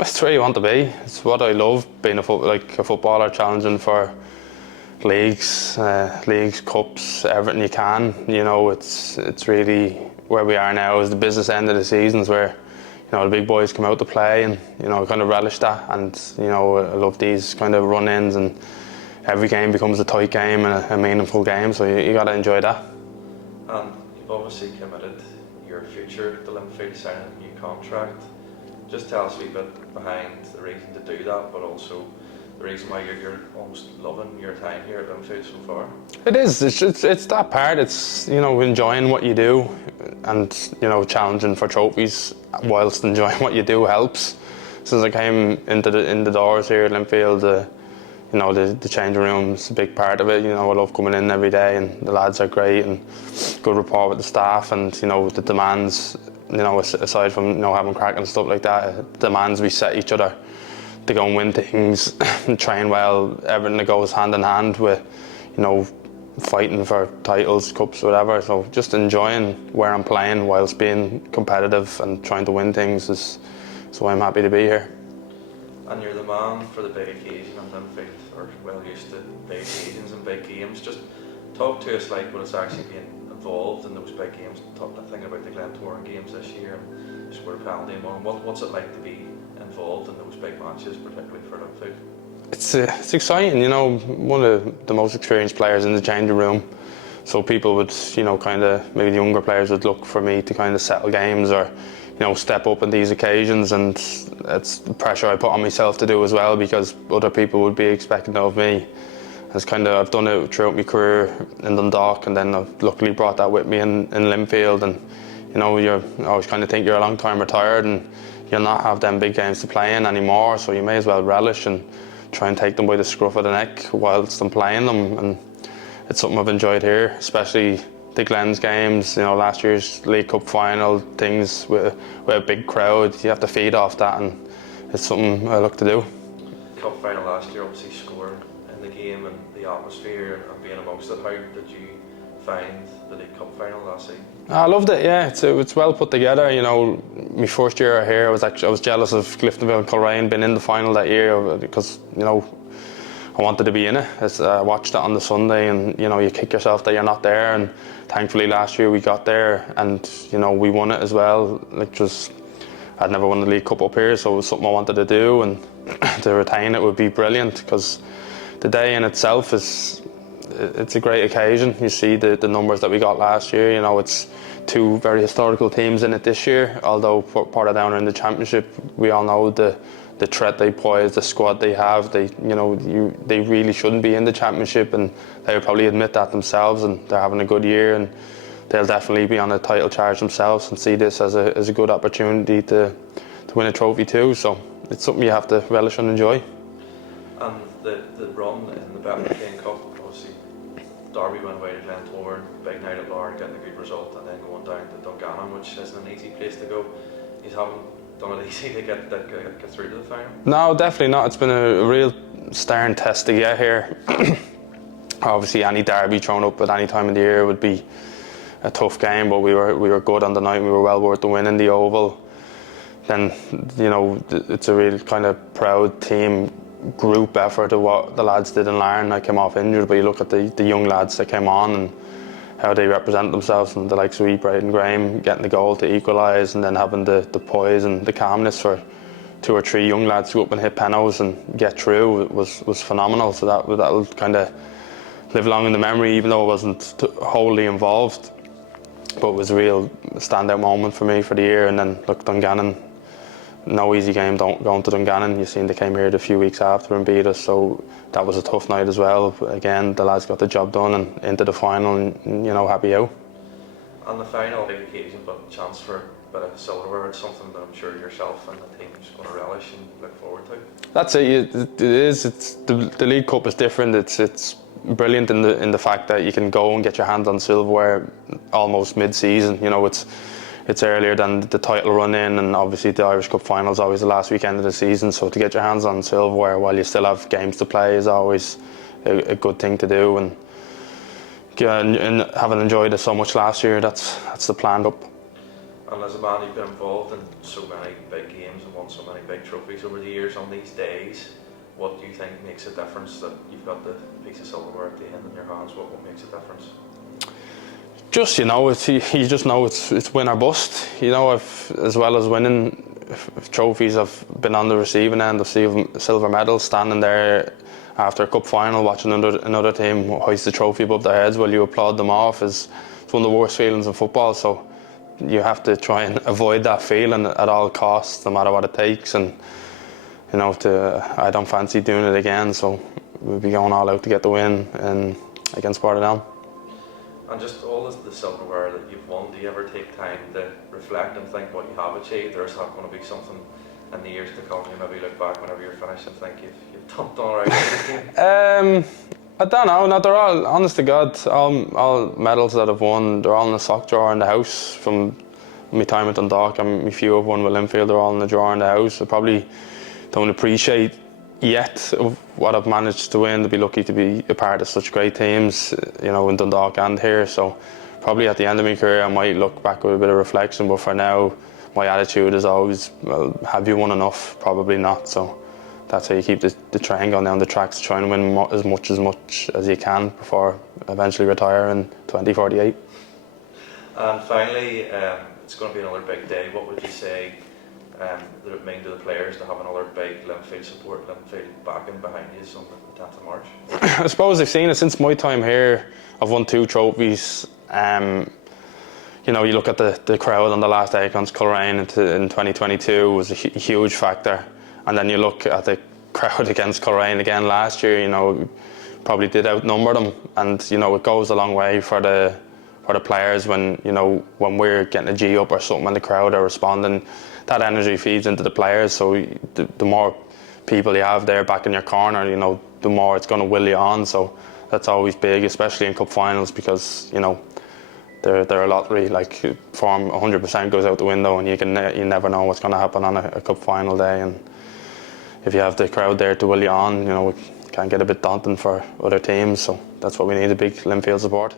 It's where you want to be. It's what I love, being a footballer, challenging for leagues, cups, everything you can. You know, it's really where we are now is the business end of the seasons where, you know, the big boys come out to play, and, you know, I kind of relish that. And, you know, I love these kind of run-ins, and every game becomes a tight game and a meaningful game, so you got to enjoy that. And you've obviously committed your future to Linfield, signing a new contract. Just tell us a wee bit behind the reason to do that, but also the reason why you're almost loving your time here at Linfield so far. It is. It's that part. It's, you know, enjoying what you do, and, you know, challenging for trophies whilst enjoying what you do helps. Since I came into the doors here at Linfield, you know, the changing room's a big part of it. You know, I love coming in every day, and the lads are great, and good rapport with the staff, and, you know, the demands, you know, aside from, you know, having crack and stuff like that, demands we set each other to go and win things and train well, everything that goes hand in hand with, you know, fighting for titles, cups, whatever. So just enjoying where I'm playing whilst being competitive and trying to win things is why I'm happy to be here. And you're the man for the big occasion on Linfield, or well used to big occasions and big games. Just talk to us like what it's actually been involved in those big games. Talk the thing about the Glentoran games this year, and you scored a penalty and one. What's it like to be involved in those big matches, particularly for Linfield? It's exciting, you know. One of the most experienced players in the changing room, so people would, you know, kind of, maybe the younger players would look for me to kind of settle games or, you know, step up in these occasions, and it's the pressure I put on myself to do as well, because other people would be expecting of me. It's kind of, I've done it throughout my career in Dundalk, and then I've luckily brought that with me in Linfield. And, you know, I always kind of think you're a long time retired and you'll not have them big games to play in anymore, so you may as well relish and try and take them by the scruff of the neck whilst I'm playing them. And it's something I've enjoyed here, especially the Glens games, you know, last year's League Cup Final, things with a big crowd. You have to feed off that, and it's something I look to do. Cup Final last year, obviously scoring in the game and the atmosphere and being amongst it. How did you find the League Cup Final last season? I loved it, yeah. It's well put together. You know, my first year here, I was jealous of Linfield and Coleraine being in the final that year, because, you know, I wanted to be in it. I watched it on the Sunday, and, you know, you kick yourself that you're not there. And thankfully last year we got there, and, you know, we won it as well. I'd never won the League Cup up here, so it was something I wanted to do, and to retain it would be brilliant, because the day in itself it's a great occasion. You see the numbers that we got last year. You know, it's two very historical teams in it this year. Although Portadown are in the Championship, we all know the threat they pose, the squad they have. They really shouldn't be in the Championship, and they would probably admit that themselves. And they're having a good year, and they'll definitely be on a title charge themselves, and see this as a good opportunity to win a trophy too. So it's something you have to relish and enjoy. And the run in the BetMcLean Cup, obviously Derby went away to Glentoran, big night at Larne, getting a good result, and then going down to Dungannon, which isn't an easy place to go. You haven't done it easy to get through to the final? No, definitely not. It's been a real stern test to get here. Obviously any derby thrown up at any time of the year would be a tough game, but we were good on the night. We were well worth the win in the Oval. Then, you know, it's a real kind of proud team group effort of what the lads did in Larne. I came off injured, but you look at the young lads that came on and how they represent themselves, and the likes of Braden Graham getting the goal to equalise, and then having the poise and the calmness for 2 or 3 young lads to go up and hit penalties and get through was phenomenal. So that'll kind of live long in the memory, even though I wasn't wholly involved. But it was a real standout moment for me for the year. And then look, Dungannon, no easy game going to Dungannon. You've seen they came here a few weeks after and beat us, so that was a tough night as well. But again, the lads got the job done and into the final, and, you know, happy out. On the final, big occasion, but chance for a bit of silverware. It's something that I'm sure yourself and the team's going to relish and look forward to. That's it. It is. It's the League Cup is different. It's brilliant in the fact that you can go and get your hands on silverware almost mid-season. You know, it's earlier than the title run in, and obviously the Irish Cup Final is always the last weekend of the season, so to get your hands on silverware while you still have games to play is always a good thing to do. And having enjoyed it so much last year, that's the plan up. And as a man who's been involved in so many big games and won so many big trophies over the years, on these days, what do you think makes a difference that you've got the piece of silverware at the end in your hands? What makes a difference? Just, you just know it's win or bust. As well as winning trophies, I've been on the receiving end of silver medals, standing there after a cup final watching another team hoist the trophy above their heads while you applaud them off. It's one of the worst feelings in football, so you have to try and avoid that feeling at all costs, no matter what it takes. And I don't fancy doing it again, so we'll be going all out to get the win against Portadown. And just all the silverware that you've won, do you ever take time to reflect and think what you have achieved, or is that going to be something in the years to come you maybe look back whenever you're finished and think you've done all right with the game? I don't know. No, they're all, honest to God, all medals that I've won, they're all in the sock drawer in the house from my time at Dundalk. A few I've won with Linfield, they're all in the drawer in the house. I probably don't appreciate yet of what I've managed to win, to be lucky to be a part of such great teams, in Dundalk and here. So probably at the end of my career I might look back with a bit of reflection, but for now my attitude is always, well, have you won enough? Probably not. So that's how you keep the train going down the tracks, to try and win as much as you can before eventually retire in 2048. And finally, it's going to be another big day. What would you say that it would mean to the players to have another big Linfield support, Linfield backing behind you on the 10th of March? I suppose they've seen it since my time here. I've won 2 trophies. You look at the crowd on the last day against Coleraine in 2022 was a huge factor. And then you look at the crowd against Coleraine again last year, probably did outnumber them. And, it goes a long way for the players when we're getting a G up or something and the crowd are responding. That energy feeds into the players, so the more people you have there back in your corner, the more it's going to will you on. So that's always big, especially in cup finals, because, they're a lottery. Like, form 100% goes out the window, and you never know what's going to happen on a cup final day. And if you have the crowd there to will you on, it can get a bit daunting for other teams. So that's what we need, a big Linfield support.